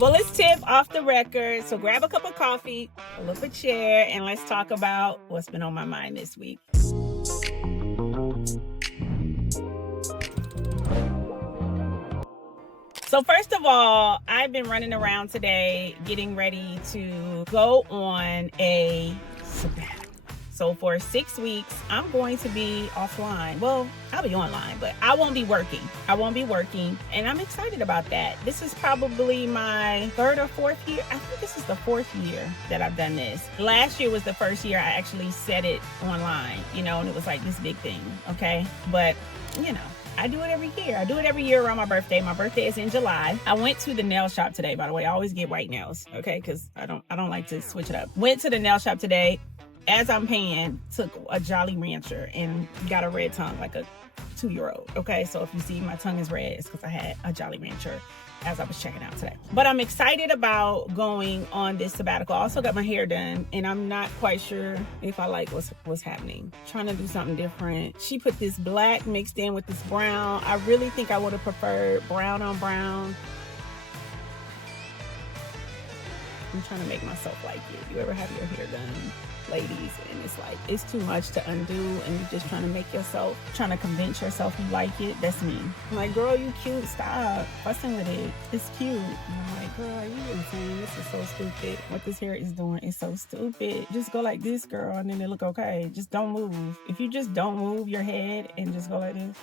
Well, it's Tiff off the record. So grab a cup of coffee, pull up a chair, and let's talk about what's been on my mind this week. So first of all, I've been running around today getting ready to go on a sabbatical. So for 6 weeks, I'm going to be offline. Well, I'll be online, but I won't be working. And I'm excited about that. This is probably my 3rd or 4th year. I think this is the 4th year that I've done this. Last year was the first year I actually said it online, and it was like this big thing, okay? But, I do it every year. I do it every year around my birthday. My birthday is in July. I went to the nail shop today, by the way. I always get white nails, okay? Because I don't like to switch it up. Went to the nail shop today. As I'm paying, took a Jolly Rancher and got a red tongue like a 2-year-old. Okay, so if you see my tongue is red, it's because I had a Jolly Rancher as I was checking out today. But I'm excited about going on this sabbatical. I also got my hair done, and I'm not quite sure if I like what's happening. Trying to do something different. She put this black mixed in with this brown. I really think I would have preferred brown on brown. I'm trying to make myself like it. You ever have your hair done, ladies, and it's like it's too much to undo, and you're just trying to convince yourself you like it? That's me. I'm like, girl, you cute, stop fussing with it, it's cute. And I'm like, girl, you insane, this is so stupid. What this hair is doing is so stupid. Just go like this, girl, and then it look okay. Just don't move. If you just don't move your head and just go like this,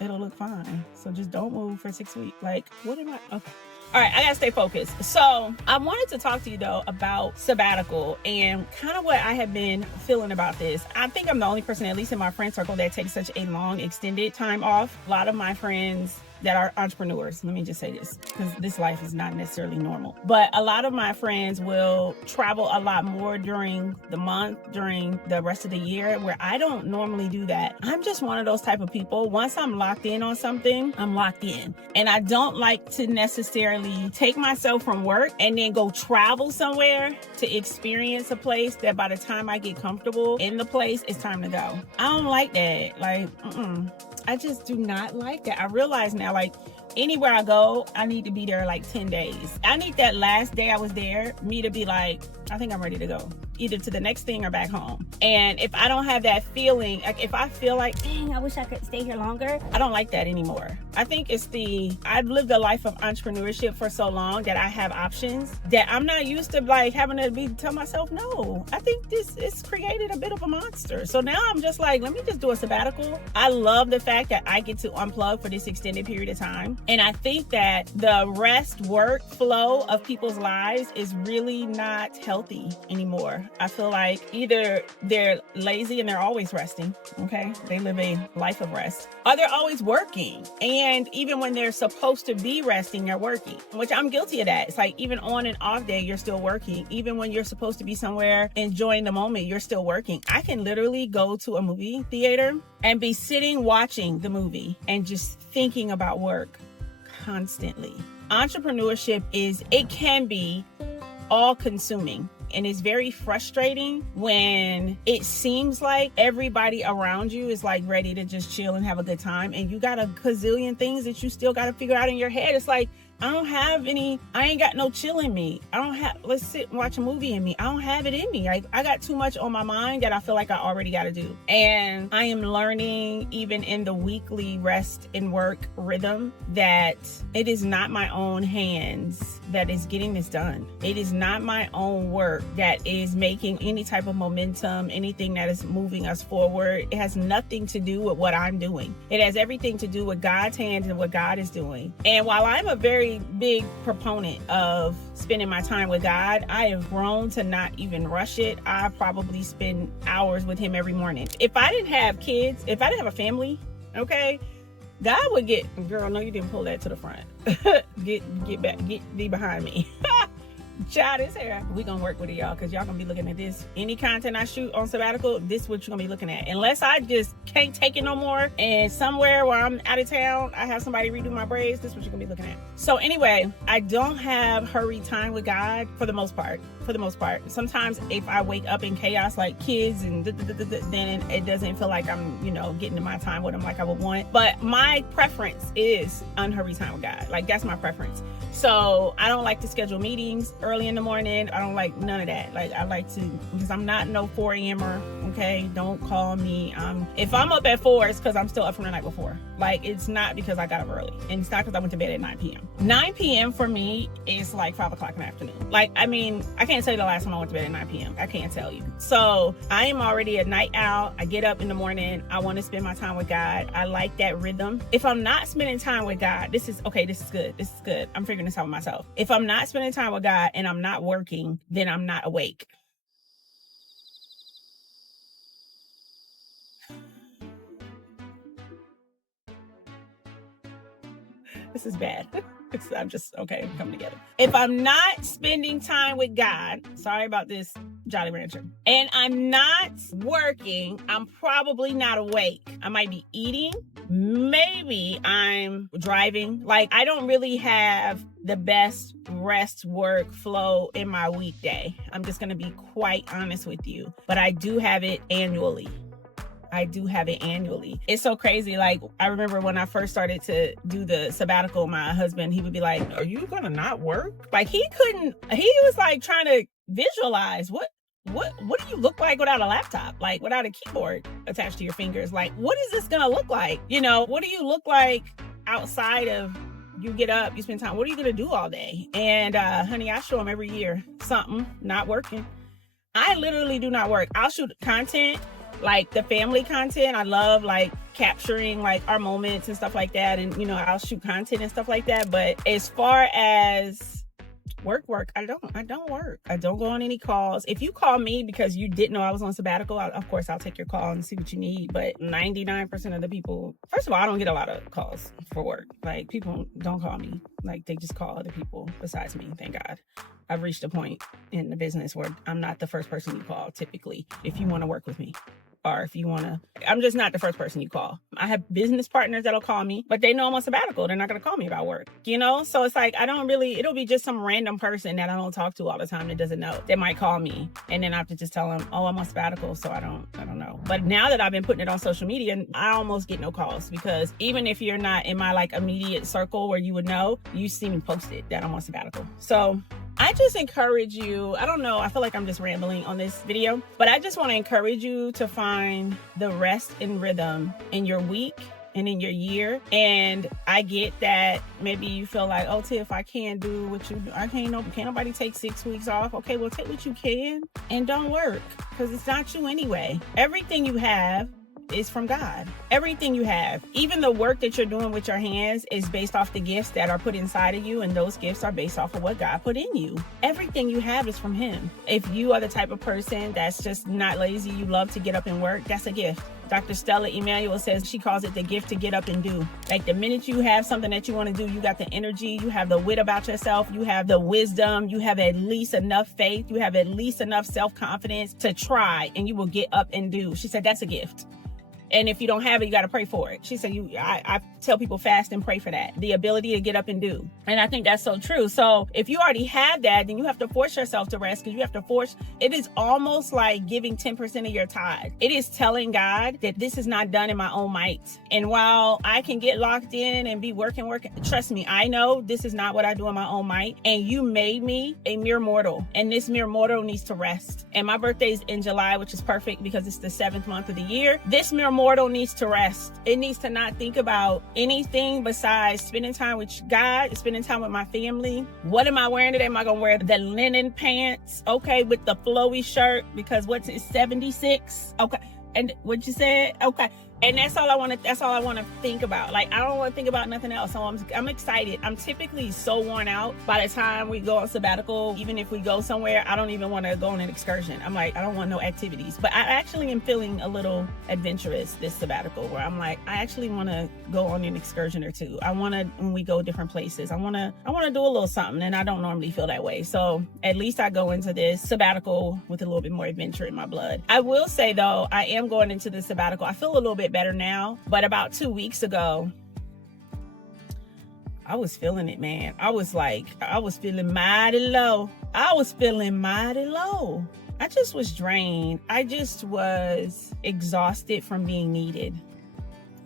it'll look fine. So just don't move for 6 weeks. Like, what am I? Okay. All right, I gotta stay focused. So I wanted to talk to you though about sabbatical and kind of what I have been feeling about this. I think I'm the only person, at least in my friend circle, that takes such a long extended time off. A lot of my friends that are entrepreneurs, let me just say this, because this life is not necessarily normal, but a lot of my friends will travel a lot more during the month, during the rest of the year, where I don't normally do that. I'm just one of those type of people. Once I'm locked in on something, I'm locked in, and I don't like to necessarily take myself from work and then go travel somewhere to experience a place that by the time I get comfortable in the place, it's time to go. I don't like that. Like, I just do not like that. I realize now, like, anywhere I go, I need to be there like 10 days. I need that last day I was there, me to be like, I think I'm ready to go, either to the next thing or back home. And if I don't have that feeling, like if I feel like, dang, I wish I could stay here longer, I don't like that anymore. I think I've lived a life of entrepreneurship for so long that I have options that I'm not used to, like having to tell myself no. I think this has created a bit of a monster. So now I'm just like, let me just do a sabbatical. I love the fact that I get to unplug for this extended period of time. And I think that the rest work flow of people's lives is really not healthy anymore. I feel like either they're lazy and they're always resting, okay? They live a life of rest, or they're always working. And even when they're supposed to be resting, they're working, which I'm guilty of that. It's like even on and off day, you're still working. Even when you're supposed to be somewhere enjoying the moment, you're still working. I can literally go to a movie theater and be sitting watching the movie and just thinking about work constantly. Entrepreneurship it can be all consuming. And it's very frustrating when it seems like everybody around you is like ready to just chill and have a good time. And you got a gazillion things that you still got to figure out in your head. It's like, I ain't got no chill in me. Let's sit and watch a movie in me. I don't have it in me. I got too much on my mind that I feel like I already got to do. And I am learning, even in the weekly rest and work rhythm, that it is not my own hands that is getting this done. It is not my own work that is making any type of momentum, anything that is moving us forward. It has nothing to do with what I'm doing. It has everything to do with God's hands and what God is doing. And while I'm a very big proponent of spending my time with God, I have grown to not even rush it. I probably spend hours with him every morning. If I didn't have kids, if I didn't have a family, okay, God would girl, no, you didn't pull that to the front. Get back, get thee behind me. Child is here. We gonna work with it, y'all, because y'all gonna be looking at this. Any content I shoot on sabbatical, this is what you're gonna be looking at. Unless I just can't take it no more, and somewhere where I'm out of town, I have somebody redo my braids, this is what you're gonna be looking at. So anyway, I don't have hurry time with God for the most part. Sometimes if I wake up in chaos like kids and then it doesn't feel like I'm, getting to my time with him like I would want. But my preference is unhurried time with God. Like, that's my preference. So I don't like to schedule meetings early in the morning. I don't like none of that. Like, I like to, because I'm not no 4 a.m.er, okay? Don't call me. If I'm up at 4, it's because I'm still up from the night before. Like, it's not because I got up early. And it's not because I went to bed at 9 p.m. 9 p.m. for me is like 5 o'clock in the afternoon. Like, I mean, I can't tell you the last time I went to bed at 9 p.m. I can't tell you. So I am already a night owl. I get up in the morning. I want to spend my time with God. I like that rhythm. If I'm not spending time with God, this is good. I'm figuring this out with myself. If I'm not spending time with God and I'm not working, then I'm not awake. This is bad. I'm just, okay, come together. If I'm not spending time with God, sorry about this, Jolly Rancher, and I'm not working, I'm probably not awake. I might be eating. Maybe I'm driving. Like, I don't really have the best rest work flow in my weekday. I'm just going to be quite honest with you, but I do have it annually. It's so crazy. Like, I remember when I first started to do the sabbatical, my husband, he would be like, are you gonna not work? Like, he was like trying to visualize what do you look like without a laptop? Like, without a keyboard attached to your fingers? Like, what is this gonna look like? What do you look like outside of, you get up, you spend time, what are you gonna do all day? And honey, I show him every year something, not working. I literally do not work. I'll shoot content, like the family content. I love like capturing like our moments and stuff like that. And, I'll shoot content and stuff like that. But as far as work, I don't work. I don't go on any calls. If you call me because you didn't know I was on sabbatical, of course, I'll take your call and see what you need. But 99% of the people, first of all, I don't get a lot of calls for work. Like, people don't call me. Like, they just call other people besides me. Thank God. I've reached a point in the business where I'm not the first person you call, typically, if you want to work with me. Or if you want to, I'm just not the first person you call. I have business partners that'll call me, but they know I'm on sabbatical. They're not going to call me about work, So it's like, it'll be just some random person that I don't talk to all the time that doesn't know. They might call me, and then I have to just tell them, oh, I'm on sabbatical, so I don't know. But now that I've been putting it on social media, I almost get no calls, because even if you're not in my like immediate circle where you would know, you see me posted that I'm on sabbatical. So I just encourage you, I don't know, I feel like I'm just rambling on this video, but I just want to encourage you to find the rest and rhythm in your week and in your year. And I get that maybe you feel like, oh, Tiff, I can't do what you do. Can't nobody take 6 weeks off. Okay, well, take what you can and don't work, because it's not you anyway. Everything you have is from God. Everything you have, even the work that you're doing with your hands, is based off the gifts that are put inside of you, and those gifts are based off of what God put in you. Everything you have is from Him. If you are the type of person that's just not lazy, you love to get up and work, that's a gift. Dr. Stella Immanuel says, she calls it the gift to get up and do. Like, the minute you have something that you want to do, you got the energy, you have the wit about yourself, you have the wisdom, you have at least enough faith, you have at least enough self-confidence to try, and you will get up and do. She said, that's a gift. And if you don't have it, you got to pray for it. She said, I tell people, fast and pray for that. The ability to get up and do. And I think that's so true. So if you already have that, then you have to force yourself to rest, because you have to force. It is almost like giving 10% of your tithe. It is telling God that this is not done in my own might. And while I can get locked in and be working, trust me, I know this is not what I do in my own might. And you made me a mere mortal. And this mere mortal needs to rest. And my birthday's in July, which is perfect because it's the 7th month of the year. This mere mortal needs to rest. It needs to not think about anything besides spending time with God, spending time with my family. What am I wearing today? Am I gonna wear the linen pants, okay, with the flowy shirt, because it's 76? Okay. And what you said? Okay. And that's all I want to think about. Like, I don't want to think about nothing else. So I'm excited. I'm typically so worn out by the time we go on sabbatical. Even if we go somewhere, I don't even want to go on an excursion. I'm like, I don't want no activities. But I actually am feeling a little adventurous this sabbatical, where I'm like, I actually want to go on an excursion or two. I want to, when we go different places, I want to do a little something, and I don't normally feel that way. So at least I go into this sabbatical with a little bit more adventure in my blood. I will say though, I am going into the sabbatical. I feel a little bit better now, but about 2 weeks ago, I was feeling it, man. I was feeling mighty low. I just was drained. I just was exhausted from being needed.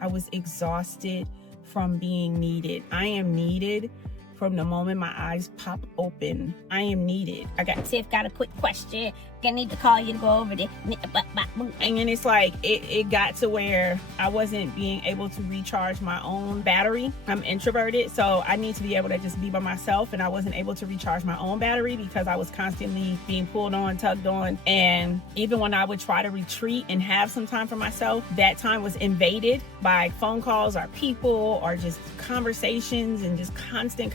I was exhausted from being needed. I am needed from the moment my eyes pop open. I am needed. I got Tiff, got a quick question. I need to call you to go over there. And then it's like, it got to where I wasn't being able to recharge my own battery. I'm introverted, so I need to be able to just be by myself, and I wasn't able to recharge my own battery because I was constantly being pulled on, tugged on. And even when I would try to retreat and have some time for myself, that time was invaded by phone calls or people or just conversations and just constant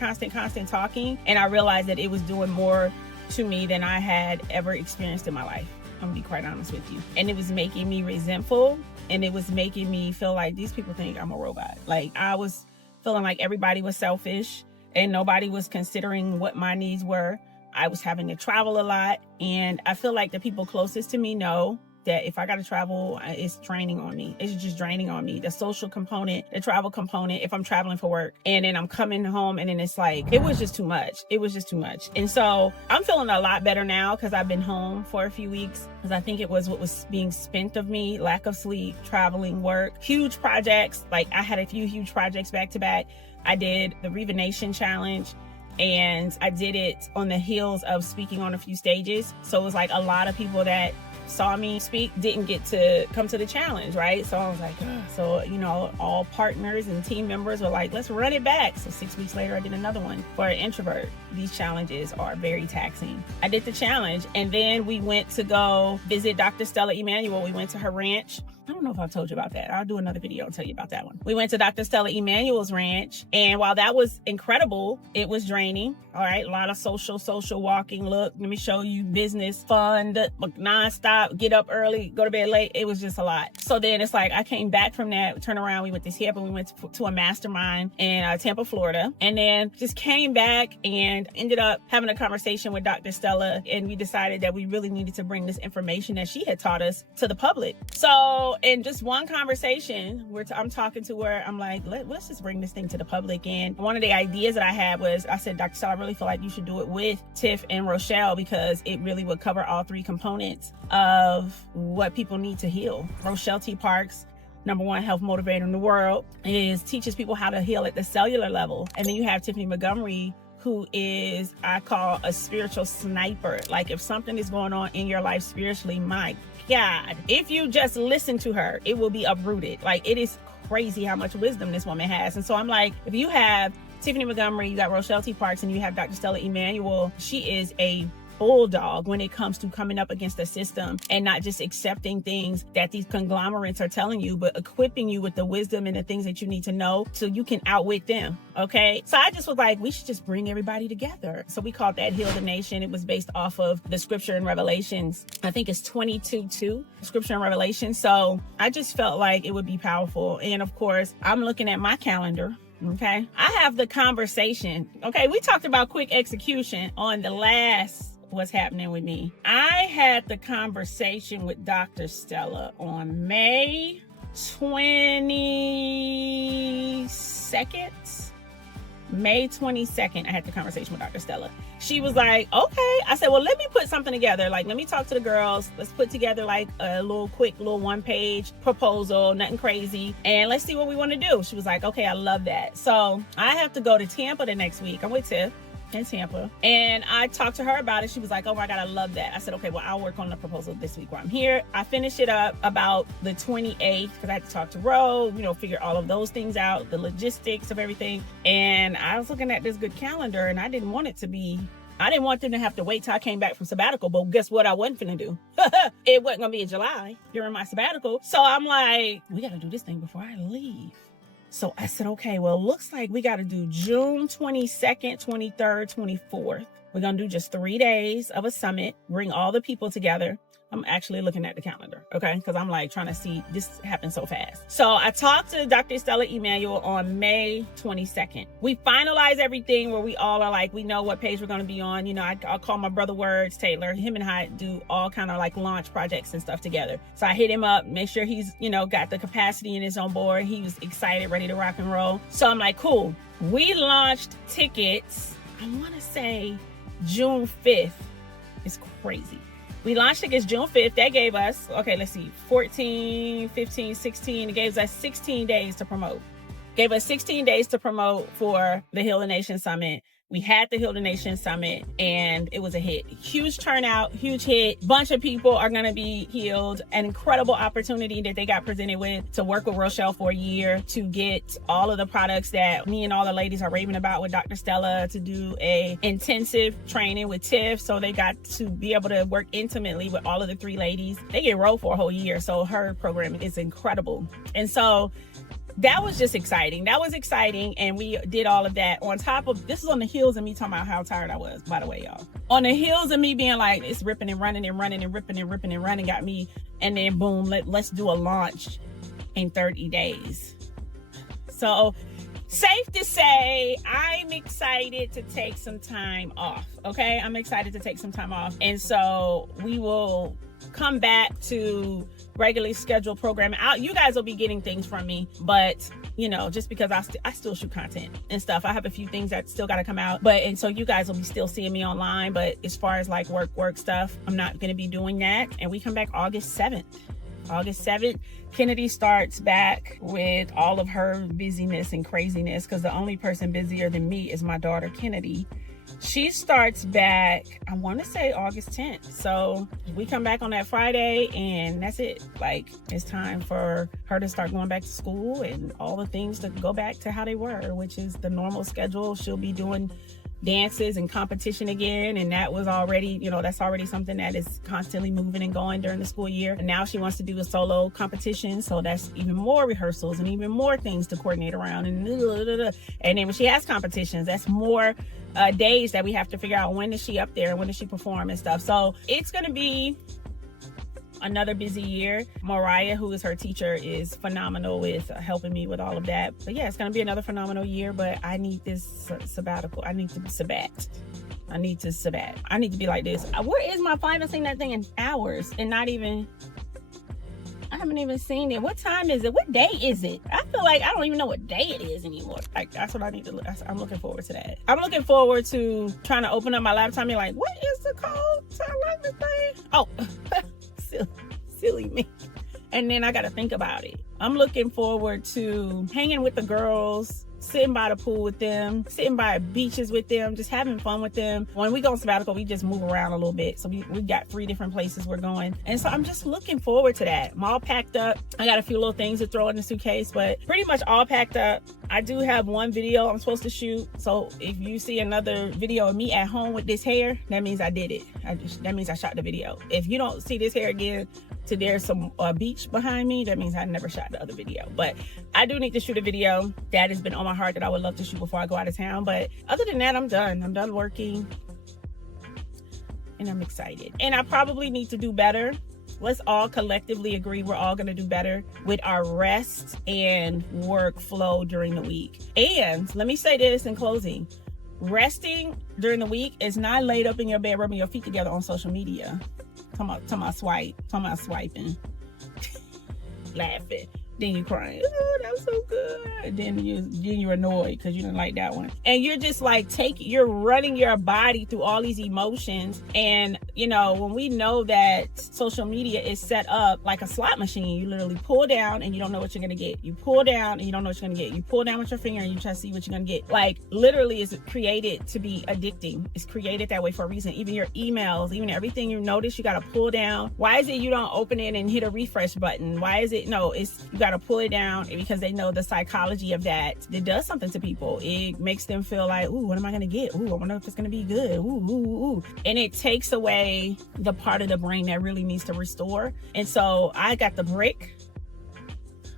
talking. And I realized that it was doing more to me than I had ever experienced in my life. I'm gonna be quite honest with you. And it was making me resentful, and it was making me feel like these people think I'm a robot. Like, I was feeling like everybody was selfish and nobody was considering what my needs were. I was having to travel a lot, and I feel like the people closest to me know that if I got to travel, it's draining on me. It's just draining on me. The social component, the travel component, if I'm traveling for work, and then I'm coming home, and then it's like, it was just too much. And so I'm feeling a lot better now because I've been home for a few weeks, because I think it was what was being spent of me, lack of sleep, traveling, work, huge projects. Like, I had a few huge projects back to back. I did the Revenation Challenge, and I did it on the heels of speaking on a few stages. So it was like a lot of people that saw me speak didn't get to come to the challenge, right? So I was like, ugh. So, all partners and team members were like, let's run it back. So 6 weeks later, I did another one. For an introvert, these challenges are very taxing. I did the challenge, and then we went to go visit Dr. Stella Immanuel. We went to her ranch. I don't know if I've told you about that. I'll do another video and tell you about that one. We went to Dr. Stella Immanuel's ranch, and while that was incredible, it was draining. All right, a lot of social walking. Look, let me show you business, fun, nonstop, get up early, go to bed late. It was just a lot. So then it's like, I came back from that, turned around, we went to Tampa, we went to a mastermind in Tampa, Florida, and then just came back and ended up having a conversation with Dr. Stella, and we decided that we really needed to bring this information that she had taught us to the public. So in just one conversation, I'm talking to her, I'm like, let's just bring this thing to the public. And one of the ideas that I had was, I said, Dr. Stella, I really feel like you should do it with Tiff and Rochelle, because it really would cover all three components of what people need to heal. Rochelle T. Parks, #1 health motivator in the world, teaches people how to heal at the cellular level. And then you have Tiffany Montgomery, who is, I call, a spiritual sniper. Like, if something is going on in your life spiritually, my God, if you just listen to her, it will be uprooted. Like, it is crazy how much wisdom this woman has. And so I'm like, if you have Tiffany Montgomery, you got Rochelle T. Parks, and you have Dr. Stella Immanuel, she is a bulldog when it comes to coming up against the system and not just accepting things that these conglomerates are telling you, but equipping you with the wisdom and the things that you need to know so you can outwit them. Okay. So I just was like, we should just bring everybody together. So we called that Heal the Nation. It was based off of the scripture in Revelations. I think it's 22:2, scripture in Revelation. So I just felt like it would be powerful. And of course, I'm looking at my calendar. Okay. I have the conversation. Okay. We talked about quick execution on the last What's Happening with Me. I had the conversation with Dr. Stella on May 22nd. May 22nd, I had the conversation with Dr. Stella. She was like, okay. I said, well, let me put something together. Like, let me talk to the girls. Let's put together like a little one-page proposal, nothing crazy. And let's see what we want to do. She was like, okay, I love that. So I have to go to Tampa the next week. I'm with Tiff in Tampa. And I talked to her about it. She was like, oh my God, I love that. I said, okay, well, I'll work on the proposal this week while I'm here. I finished it up about the 28th because I had to talk to Ro, figure all of those things out, the logistics of everything. And I was looking at this good calendar, and I didn't want it to be I didn't want them to have to wait till I came back from sabbatical, but guess what I wasn't finna do? It wasn't gonna be in July during my sabbatical. So I'm like, we gotta do this thing before I leave. So I said, okay, well, it looks like we gotta do June 22nd, 23rd, 24th. We're gonna do just 3 days of a summit, bring all the people together. I'm actually looking at the calendar, okay? Because I'm like trying to see, this happened so fast. So I talked to Dr. Stella Immanuel on May 22nd. We finalized everything where we all are like, we know what page we're going to be on. You know, I'll call my brother Words, Taylor. Him and I do all kind of like launch projects and stuff together. So I hit him up, make sure he's, you know, got the capacity and is on board. He was excited, ready to rock and roll. So I'm like, cool. We launched tickets, I want to say June 5th. It's crazy. We launched tickets June 5th. That gave us, okay, let's see, 14, 15, 16. It gave us 16 days to promote. Gave us 16 days to promote for the Heal the Nation Summit. We had the Heal the Nation Summit and it was a hit. Huge turnout, huge hit. Bunch of people are going to be healed. An incredible opportunity that they got presented with to work with Rochelle for a year, to get all of the products that me and all the ladies are raving about with Dr. Stella, to do a intensive training with Tiff. So they got to be able to work intimately with all of the 3 ladies. They get enrolled for a whole year. So her program is incredible. And so that was just exciting. That was exciting. And we did all of that on top of, this is on the heels of me talking about how tired I was, by the way, y'all. On the heels of me being like, it's ripping and running and running and ripping and ripping and running got me. And then boom, let's do a launch in 30 days. So safe to say, I'm excited to take some time off. Okay. I'm excited to take some time off. And so we will come back to regularly scheduled programming. You guys will be getting things from me, but you know, just because I still shoot content and stuff. I have a few things that still got to come out, and so you guys will be still seeing me online. But as far as like work stuff, I'm not going to be doing that. And we come back August 7th. August 7th, Kennedy starts back with all of her busyness and craziness, because the only person busier than me is my daughter, Kennedy. She starts back, I want to say August 10th. So we come back on that Friday and that's it. Like, it's time for her to start going back to school and all the things to go back to how they were, which is the normal schedule. She'll be doing dances and competition again, and that was already, you know, that's already something that is constantly moving and going during the school year. And now she wants to do a solo competition, so that's even more rehearsals and even more things to coordinate around, and then when she has competitions, that's more days that we have to figure out when is she up there, when does she perform and stuff. So it's gonna be another busy year. Mariah, who is her teacher, is phenomenal with helping me with all of that. But yeah, it's going to be another phenomenal year, but I need this sabbatical. I need to sabbat. I need to be like this. Where is my phone? I haven't seen that thing in hours, and I haven't even seen it. What time is it? What day is it? I feel like I don't even know what day it is anymore. Like, that's what I need to look. I'm looking forward to that. I'm looking forward to trying to open up my laptop and be like, what is the code to unlock this thing? Oh, silly me. And then I got to think about it. I'm looking forward to hanging with the girls, sitting by the pool with them, sitting by beaches with them, just having fun with them. When we go on sabbatical, we just move around a little bit. So we got 3 different places we're going. And so I'm just looking forward to that. I'm all packed up. I got a few little things to throw in the suitcase, but pretty much all packed up. I do have one video I'm supposed to shoot. So if you see another video of me at home with this hair, that means I did it. That means I shot the video. If you don't see this hair again, there's some beach behind me, that means I never shot the other video. But I do need to shoot a video that has been on my heart that I would love to shoot before I go out of town. But other than that, I'm done working, and I'm excited. And I probably need to do better. Let's all collectively agree we're all going to do better with our rest and workflow during the week. And let me say this in closing: resting during the week is not laid up in your bed rubbing your feet together on social media. Talking about swiping, laughing, then you crying, oh, that was so good. Then you're annoyed because you didn't like that one. And you're just like you're running your body through all these emotions. And you know, when we know that social media is set up like a slot machine, you literally pull down and you don't know what you're gonna get. You pull down and you don't know what you're gonna get. You pull down with your finger and you try to see what you're gonna get. Like, literally, it's created to be addicting. It's created that way for a reason. Even your emails, even everything you notice, you gotta pull down. Why is it you don't open it and hit a refresh button? Why is it, no, it's, you gotta got to pull it down, because they know the psychology of that. It does something to people. It makes them feel like, ooh, what am I going to get? Ooh, I wonder if it's going to be good. Ooh, ooh, ooh. And it takes away the part of the brain that really needs to restore. And so I got the brick.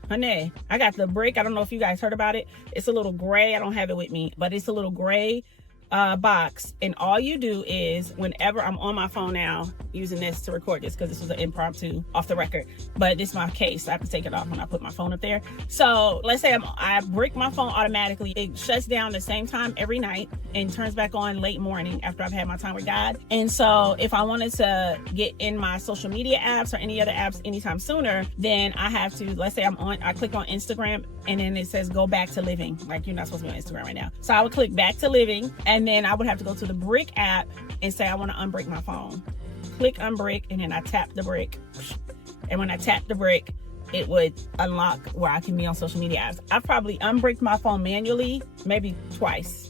Honey, I got the brick. I don't know if you guys heard about it. It's a little gray. I don't have it with me, but it's a little gray box, and all you do is, whenever I'm on my phone now using this to record this, because this was an impromptu off the record, but this is my case, I have to take it off when I put my phone up there. So let's say I brick my phone automatically. It shuts down the same time every night and turns back on late morning after I've had my time with God. And so if I wanted to get in my social media apps or any other apps anytime sooner, then I have to, let's say I click on Instagram, and then it says go back to living. Like, you're not supposed to be on Instagram right now. So I would click back to living, and then I would have to go to the brick app and say I want to unbrick my phone. Click unbrick, and then I tap the brick. And when I tap the brick, it would unlock where I can be on social media apps. I've probably unbricked my phone manually maybe twice.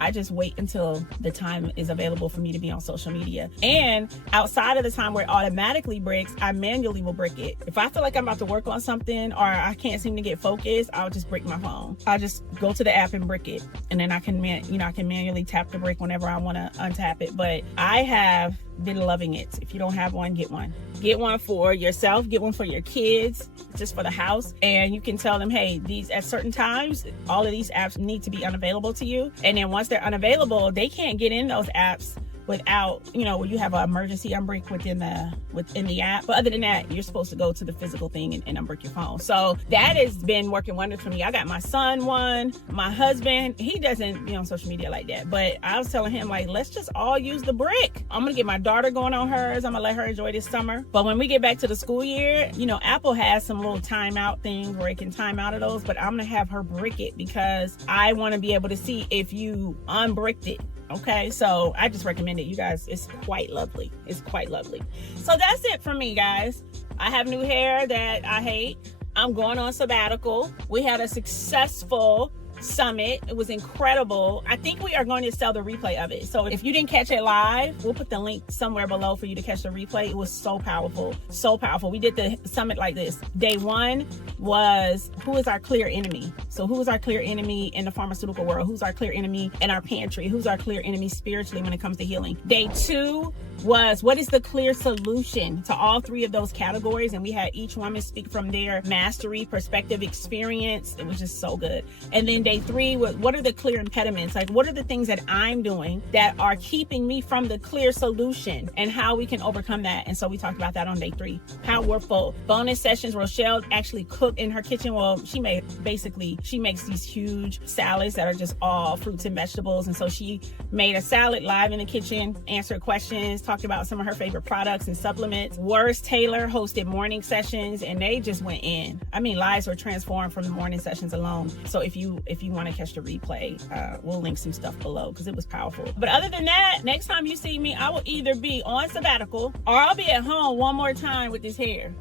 I just wait until the time is available for me to be on social media. And outside of the time where it automatically bricks, I manually will brick it. If I feel like I'm about to work on something, or I can't seem to get focused, I'll just brick my phone. I'll just go to the app and brick it. And then I can manually tap the brick whenever I want to untap it. But I have been loving it. If you don't have one, get one. Get one for yourself, get one for your kids, just for the house. And you can tell them, hey, these at certain times, all of these apps need to be unavailable to you. And then once they're unavailable, they can't get in those apps without, where you have an emergency unbrick within the app. But other than that, you're supposed to go to the physical thing and unbrick your phone. So that has been working wonders for me. I got my son one. My husband, he doesn't be on social media like that, but I was telling him, like, let's just all use the brick. I'm gonna get my daughter going on hers. I'm gonna let her enjoy this summer. But when we get back to the school year, Apple has some little timeout things where it can time out of those, but I'm gonna have her brick it, because I want to be able to see if you unbricked it. Okay, so I just recommend it, you guys. It's quite lovely. It's quite lovely. So that's it for me, guys. I have new hair that I hate. I'm going on sabbatical. We had a successful summit. It was incredible. I think we are going to sell the replay of it. So if you didn't catch it live, we'll put the link somewhere below for you to catch the replay. It was so powerful. So powerful. We did the summit like this. Day one was, who is our clear enemy? So who is our clear enemy in the pharmaceutical world? Who's our clear enemy in our pantry? Who's our clear enemy spiritually when it comes to healing? Day two was, what is the clear solution to all three of those categories? And we had each woman speak from their mastery, perspective, experience. It was just so good. And then day three was, what are the clear impediments? Like, what are the things that I'm doing that are keeping me from the clear solution, and how we can overcome that? And so we talked about that on day three. Powerful bonus sessions. Rochelle actually cooked in her kitchen. Well, she makes these huge salads that are just all fruits and vegetables. And so she made a salad live in the kitchen, answered questions, talked about some of her favorite products and supplements. Worst Taylor hosted morning sessions, and they just went in. I mean, lives were transformed from the morning sessions alone. So if you want to catch the replay, we'll link some stuff below, because it was powerful. But other than that, next time you see me, I will either be on sabbatical or I'll be at home one more time with this hair.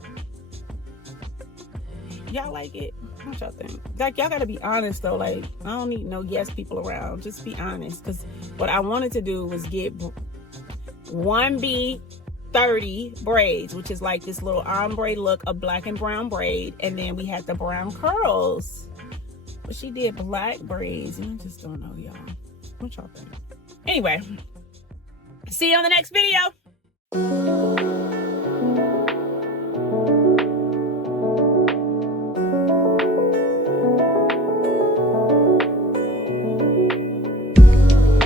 Y'all like it? What y'all think? Like, y'all gotta be honest though. Like, I don't need no yes people around. Just be honest. Because what I wanted to do was get 1B30 braids, which is like this little ombre look of black and brown braid. And then we had the brown curls. But she did black braids, and I just don't know, y'all. What y'all think? Anyway, see you on the next video.